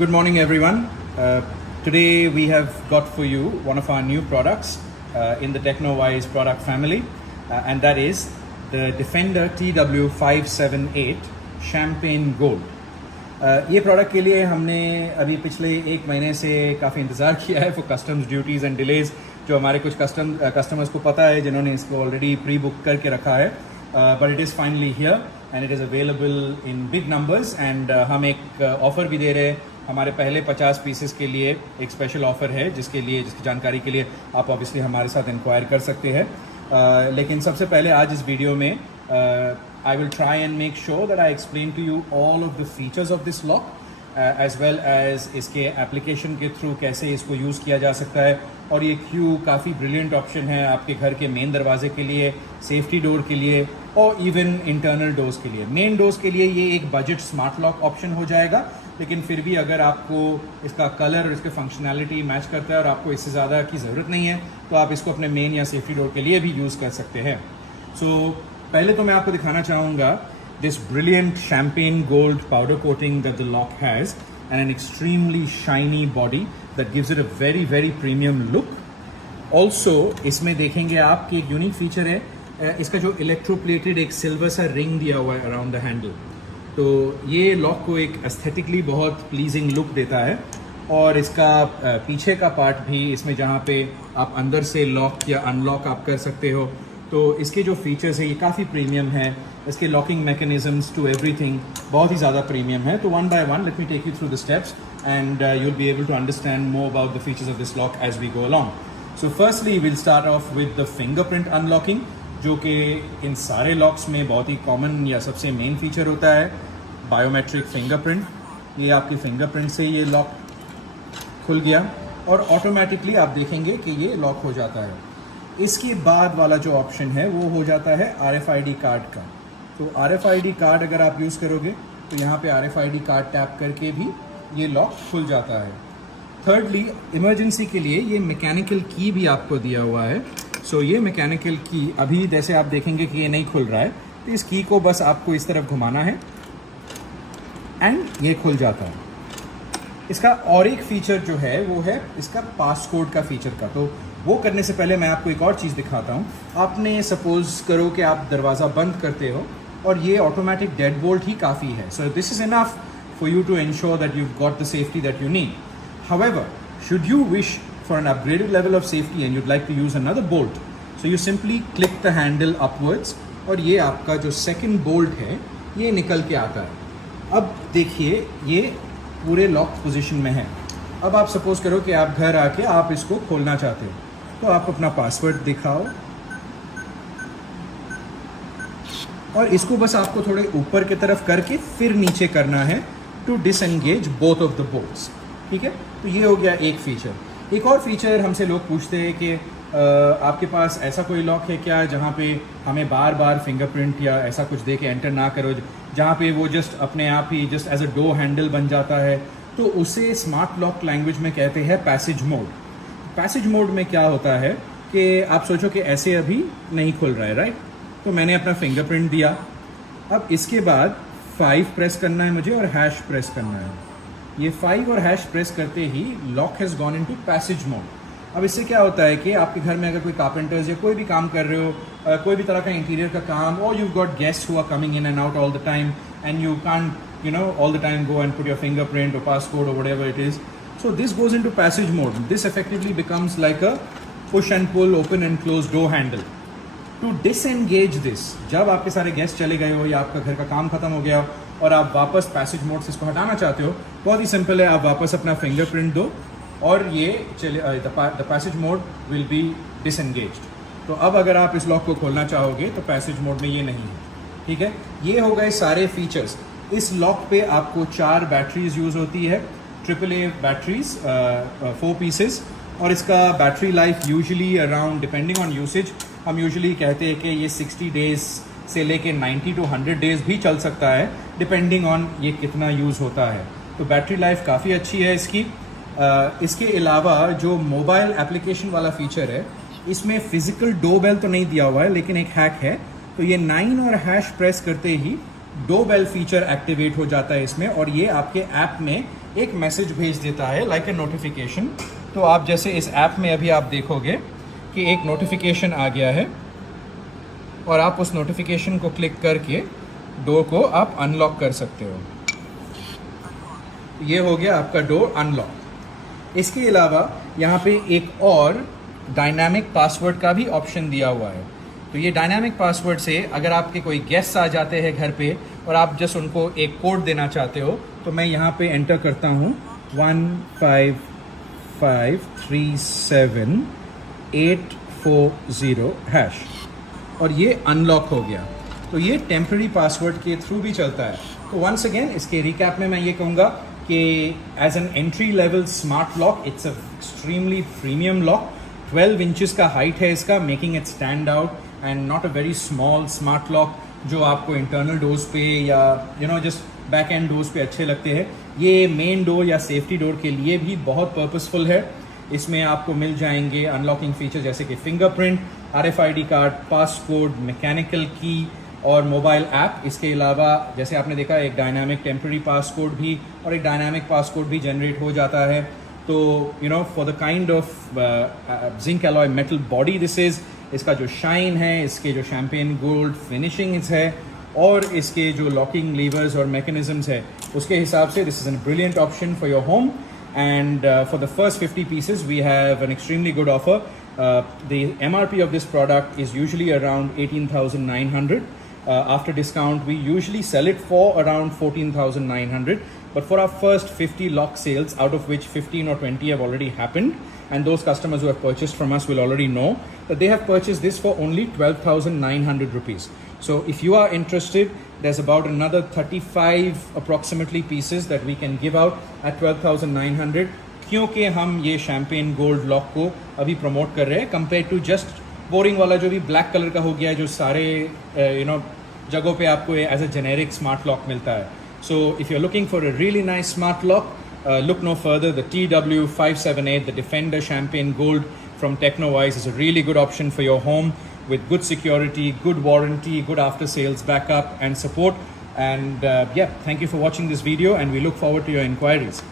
Good morning, everyone. Today we have got for you one of our new products in the TechnoWise product family, and that is the Defender TW578 Champagne Gold. ये product के लिए हमने अभी पिछले एक महीने से काफ़ी इंतज़ार किया है for customs duties and delays, जो हमारे कुछ कस्टमर्स को पता है जिन्होंने इसको ऑलरेडी प्री बुक करके रखा है, but it is finally here and it is available in big numbers. And हम एक ऑफ़र भी दे रहे हैं हमारे पहले 50 पीसेस के लिए. एक स्पेशल ऑफ़र है जिसकी जानकारी के लिए आप ऑब्वियसली हमारे साथ इंक्वायर कर सकते हैं. लेकिन सबसे पहले आज इस वीडियो में I will try and make sure that I explain to you all of the features of this lock, as well as इसके एप्लीकेशन के थ्रू कैसे इसको यूज़ किया जा सकता है. और ये क्यू काफ़ी ब्रिलियंट ऑप्शन है आपके घर के मेन दरवाजे के लिए, सेफ्टी डोर के लिए और इवन इंटरनल डोर्स के लिए. मेन डोर्स के लिए ये एक बजट स्मार्ट लॉक ऑप्शन हो जाएगा, लेकिन फिर भी अगर आपको इसका कलर और इसके फंक्शनैलिटी मैच करता है और आपको इससे ज़्यादा की ज़रूरत नहीं है तो आप इसको अपने मेन या सेफ्टी डोर के लिए भी यूज़ कर सकते हैं. पहले तो मैं आपको दिखाना चाहूँगा this brilliant champagne gold powder coating that the lock has and an extremely shiny body that gives it a very very premium look. Also इसमें देखेंगे आप कि एक यूनिक फीचर है, इसका जो इलेक्ट्रोप्लेटेड एक सिल्वर सा रिंग दिया हुआ है अराउंड द हैंडल, तो ये लॉक को एक एस्थेटिकली बहुत प्लीजिंग लुक देता है. और इसका पीछे का पार्ट भी इसमें जहाँ पे आप अंदर से लॉक या अनलॉक आप कर सकते हो, तो इसके जो फीचर्स है ये काफ़ी प्रीमियम है. इसके लॉकिंग मैकेनिज्म्स टू एवरीथिंग बहुत ही ज़्यादा प्रीमियम है. तो one by one let me take you through the steps and you will be able to understand more about the features of this lock as we go along. So firstly will start off with the fingerprint unlocking, जो कि इन सारे locks में बहुत ही common या सबसे main feature होता है. Biometric fingerprint, ये आपके फिंगरप्रिंट से ये लॉक खुल गया और ऑटोमेटिकली आप देखेंगे कि ये लॉक हो जाता है. इसके बाद वाला जो ऑप्शन है वो हो जाता है RFID कार्ड का. तो RFID कार्ड अगर आप यूज़ करोगे तो यहाँ पे RFID कार्ड टैप करके भी ये लॉक खुल जाता है. थर्डली, इमरजेंसी के लिए ये मैकेनिकल की भी आपको दिया हुआ है. सो ये मैकेनिकल की अभी जैसे आप देखेंगे कि ये नहीं खुल रहा है, तो इस की को बस आपको इस तरफ घुमाना है एंड ये खुल जाता है. इसका और एक फीचर जो है वो है इसका पासकोड का फीचर का. तो वो करने से पहले मैं आपको एक और चीज़ दिखाता हूँ. आपने सपोज करो कि आप दरवाज़ा बंद करते हो और ये ऑटोमेटिक डेड बोल्ट ही काफ़ी है. So this is enough for you to ensure that you got the safety that you need. However, should you wish for an upgraded level of safety and you'd like to use another bolt, so you simply click the handle upwards और ये आपका जो second bolt है ये निकल के आता है. अब देखिए ये पूरे लॉक पोजीशन में है. अब आप सपोज करो कि आप घर आके आप इसको खोलना चाहते हो, तो आप अपना पासवर्ड दिखाओ और इसको बस आपको थोड़े ऊपर की तरफ करके फिर नीचे करना है to disengage both of the bolts. ठीक है, तो ये हो गया एक फीचर. एक और फीचर हमसे लोग पूछते हैं कि आपके पास ऐसा कोई लॉक है क्या जहाँ पे हमें बार बार फिंगरप्रिंट या ऐसा कुछ दे के एंटर ना करो, जहाँ पे वो जस्ट अपने आप ही just as a door handle बन जाता है. तो उसे स्मार्ट लॉक लैंग्वेज में कहते हैं पैसेज मोड. पैसेज मोड में क्या होता है कि आप सोचो कि ऐसे अभी नहीं खुल रहा है, राइट? तो मैंने अपना फिंगरप्रिंट दिया. अब इसके बाद 5 प्रेस करना है मुझे और हैश प्रेस करना है. ये 5 और हैश प्रेस करते ही lock has gone into passage mode. अब इससे क्या होता है कि आपके घर में अगर कोई कारपेंटर्स या कोई भी काम कर रहे हो, कोई भी तरह का इंटीरियर का काम, और you got guest who are coming in and out all the time and you can't all the time go and put your fingerprint or passcode or whatever it is. So this goes into passage mode. This effectively becomes like a push and pull, open and close door handle. To disengage this, जब आपके सारे guest चले गए हो या आपका घर का काम खत्म हो गया हो और आप वापस पैसेज मोड से इसको हटाना चाहते हो, बहुत ही सिंपल है. आप वापस अपना फिंगरप्रिंट दो और ये the passage mode will be disengaged. तो अब अगर आप इस लॉक को खोलना चाहोगे तो पैसेज मोड में ये नहीं है. ठीक है, ये हो गए सारे फीचर्स. इस लॉक पे आपको 4 बैटरीज यूज़ होती है, AAA बैटरीज, 4 पीसेस. और इसका battery life usually around, depending on usage, हम यूजुअली कहते हैं कि ये 60 डेज से लेके 90 to 100 डेज भी चल सकता है, डिपेंडिंग ऑन ये कितना यूज़ होता है. तो बैटरी लाइफ काफ़ी अच्छी है इसकी. इसके अलावा जो मोबाइल एप्लीकेशन वाला फीचर है, इसमें फिजिकल डोरबेल तो नहीं दिया हुआ है, लेकिन एक हैक है. तो ये 9 और हैश प्रेस करते ही डो बेल फीचर एक्टिवेट हो जाता है इसमें, और ये आपके ऐप में एक मैसेज भेज देता है लाइक ए नोटिफिकेशन। तो आप जैसे इस ऐप में अभी आप देखोगे कि एक नोटिफिकेशन आ गया है, और आप उस नोटिफिकेशन को क्लिक करके डोर को आप अनलॉक कर सकते हो। ये हो गया आपका डोर अनलॉक। इसके अलावा यहाँ पे एक और डायनामिक पासवर्ड का भी ऑप्शन दिया हुआ है। तो ये डायनामिक पासवर्ड से अगर आपके कोई गेस्ट आ जाते हैं घर पे और आप जस्ट उनको एक कोड देना चाहते हो, तो मैं यहाँ पे एंटर करता हूँ 15537840#, और ये अनलॉक हो गया। तो ये टेम्पररी पासवर्ड के थ्रू भी चलता है। तो वंस अगेन इसके रिकैप में मैं ये कहूँगा कि as an entry level smart lock, it's a extremely premium lock. 12 inches का हाइट है इसका, making it stand out and not a very small smart lock जो आपको इंटरनल डोर्स पे या जस्ट बैक एंड डोर्स पे अच्छे लगते हैं। ये मेन डोर या सेफ्टी डोर के लिए भी बहुत पर्पसफुल है। इसमें आपको मिल जाएंगे अनलॉकिंग फीचर जैसे कि fingerprint, RFID card, passcode, mechanical की और मोबाइल ऐप। इसके अलावा जैसे आपने देखा एक डायनामिक टेम्पररी पासकोड भी और एक डायनामिक पासकोड भी जनरेट हो जाता है। तो for the kind of zinc alloy metal body this is, इसका जो शाइन है, इसके जो शैम्पेन गोल्ड फिनिशिंग है, और इसके जो लॉकिंग लीवर्स और मैकेनिज्म्स है, उसके हिसाब से this is an brilliant option for your home. And for the first 50 pieces, we have an extremely good offer. The MRP of this product is usually around 18,900. After discount, we usually sell it for around 14,900. But for our first 50 lock sales, out of which 15 or 20 have already happened, and those customers who have purchased from us will already know that they have purchased this for only 12,900 rupees. So if you are interested, there's about another 35 approximately pieces that we can give out at 12,900, क्योंकि हम ये champagne gold lock को अभी promote कर रहे हैं compare to just boring वाला जो भी ब्लैक कलर का हो गया है, जो सारे जगहों पे आपको as a generic smart lock मिलता है। So if you are looking for a really nice smart lock, look no further. The TW578, the Defender Champagne Gold from TechnoWise is a really good option for your home with good security, good warranty, good after sales backup and support. And yeah, thank you for watching this video, and we look forward to your inquiries.